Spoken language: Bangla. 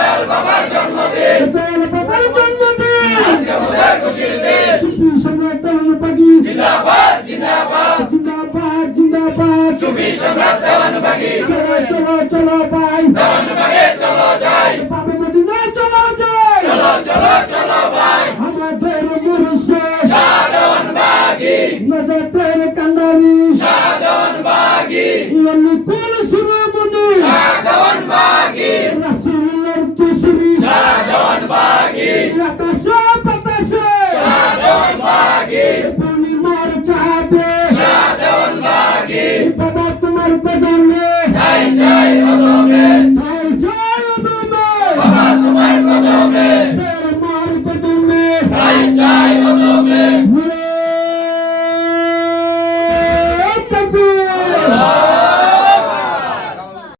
দয়াল বাবার জন্মদিন, দয়াল বাবার জন্মদিন, আজকে আমাদের খুশির দিন। সুফি সম্রাট দেওয়ান বাগি জিন্দাবাদ জিন্দাবাদ, জিন্দাবাদ জিন্দাবাদ, সুফি সম্রাট দেওয়ান বাগি। চলো চলো চলো ভাই, দেওয়ান বাগে চলো যাই, বাবে মদিনায় চলো যাই, চলো চলো চলো ভাই। আমাদের মুর্শিদ শাহ দেওয়ান বাগি, নজরের কান্ডারি, শাহ দেওয়ান বাগি, ইয়ালি কুল শিরোমণি, শাহ দেওয়ান বাগি, রাসূলের তুশরি, শাহ দেওয়ান বাগি, আকাশে বাতাসে, শাহ দেওয়ান বাগি, পূর্ণিমার চাঁদে, শাহ দেওয়ান বাগি। বাবা তোমার কদমে, জয় জয় অদমে